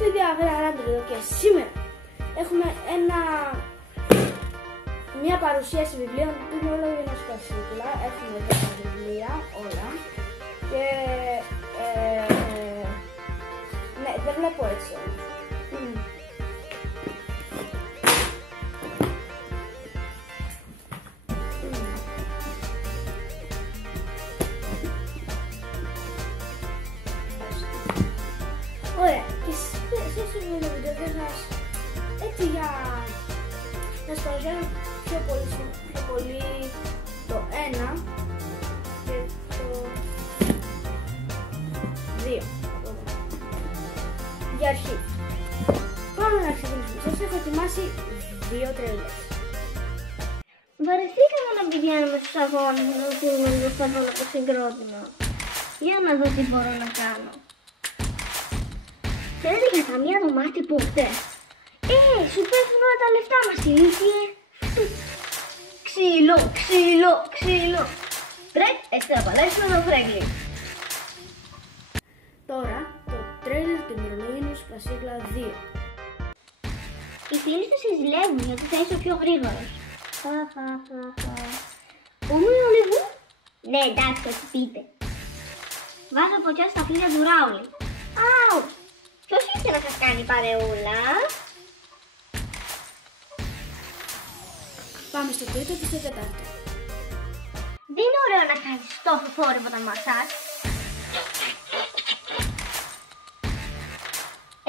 παιδιά, γρανάτε εδώ και σήμερα έχουμε μια παρουσίαση βιβλίων που είναι όλα για σκασίκλα. Έχουμε 10 βιβλία όλα και ναι, δεν βλέπω έτσι όμως. Ωραία, και σε σημείο βίντεο θα σας έτσι για να σας παρουσιάσω πιο πολύ το 1 και το 2. Για αρχή. Πάμε να ξεκινήσουμε. Σας έχω ετοιμάσει 2 τρέλες. Βαρεθήκαμε να πηγαίνουμε στους αγώνες να δούμε το σταθμό από συγκρότημα. Για να δω τι μπορώ να κάνω. Θέλετε για καμία δωμάτι ποτέ. Σου πέφτουν όλα τα λεφτά μας, ηλίθιε. Ξύλο, ξύλο, ξύλο. Φρέκ, έτσι θα παλέψουμε το Φρέγκλι. Τώρα το τρέλερ του Μυρολογίνου Σπασίκλα 2. Οι φίλοι σου σε ζηλεύουν γιατί θα είσαι ο πιο γρήγορος. Πού μου είναι ο Λιβού? Ναι, εντάξει, θα πείτε. Βάζω φωτιά στα φύλλα του Ράουλι. Αου! Ποιος ήρθε να σας κάνει παρεούλα? Πάμε στο τρίτο και στο τέταρτο. Δεν είναι ωραίο να κάνεις στόχο θόρυβο όταν μασάς.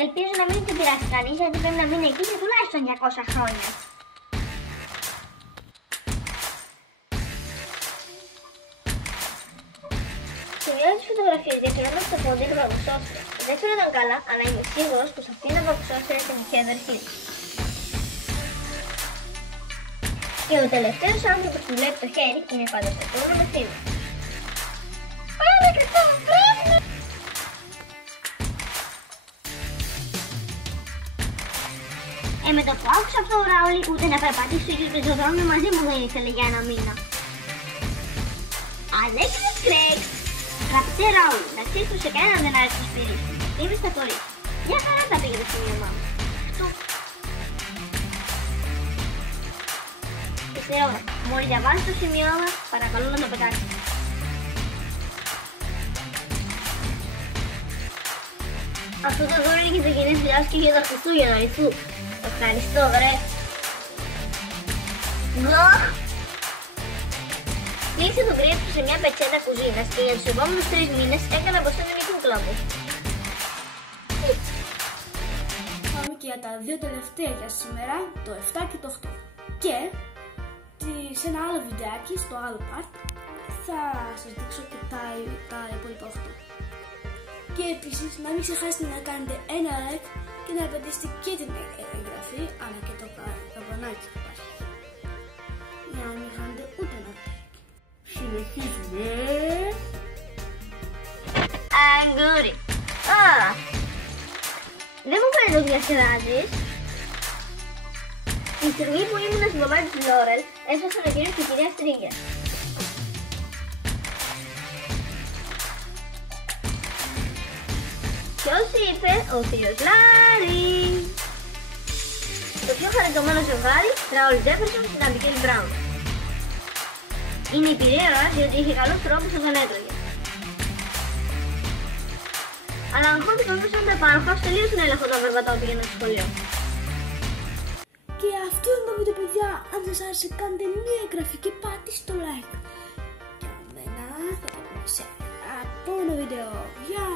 Ελπίζω να μην την πειράσει κανείς γιατί πρέπει να μείνει εκεί για τουλάχιστον 200 χρόνια. Σημειώνω τις φωτογραφίες διακρινώντας το πόντι του παπουσόστρα. Δεν φαίνονταν καλά, αλλά είμαι σίγουρος πως αυτή είναι παπουσόστρα και τυχαία αδερφή της. Και ο τελευταίος άνθρωπος που βλέπει το χέρι είναι πάντα στο επόμενο μεθύριο. Πάμε κατά φρέχνη! Με το που άκουσα αυτό ο Ράουλι, ούτε να περπατήσει στο ίδιο πεζοδρόμιο μαζί μου δεν ήθελε για 1 μήνα. Αλέξανδρος Κρέξ! Αγαπητέ Ράουλι, να ξέρεις πως σε κανέναν δεν άρεσε το σπίτι σου. Είμαι στα κορίτσια. Μια χαρά τα πήγε το σημείωμά μου. Είστε ώρα. Μόλις διαβάζεις το σημείωμα, παρακαλώ να το πετάξεις. Αυτό το δώρο είναι για το γενέθλιά σου και για τα Χριστούγεννα, Ριθού. Ευχαριστώ, βρε. Γκλοχ! Κλείσε τον κρύο του σε μια πετσέτα κουζίνας και για τους επόμενους 3 μήνες έκανα πως ήταν η κούκλα μου. Πάμε και για τα 2 τελευταία για σήμερα, το 7 και το 8. Και σε ένα άλλο βιντεάκι, στο άλλο part, θα σας δείξω και τα υπόλοιπα 8. Και επίσης να μην ξεχάσετε να κάνετε ένα like και να πατήσετε και την εγγραφή, αλλά και το καμπανάκι που υπάρχει. Για να μην χάνετε ούτε ένα like. Συνεχίζουμε. Αγγούρι. Δεν μου φαίνεται ότι διασκεδάζεις. Τη στιγμή που ήμουν στην δωμάτιο της Λόρελ, έσπασαν ο κύριος και η κυρία Στρίγια. Ποιος είπε? Ο κύριος Λάρι. Το πιο χαριτωμένο ζευγάρι, Ράουλ Τζέφερσον και Αμπιγέιλ Μπράουν. Είναι υπηρέωνα διότι είχε καλούς τρόπους όταν έτρωγε. Αλλά αγχώθηκα όμως αν τα επάνωχα τελείως τον έλεγχο των βερβατών πήγαινα στο σχολείο. Και αυτό είναι το βίντεο, παιδιά. Αν σας άρεσε, κάντε μία εγγραφή και πατήστε το like. Για μένα θα τα πούμε σε επόμενο βίντεο. Γεια!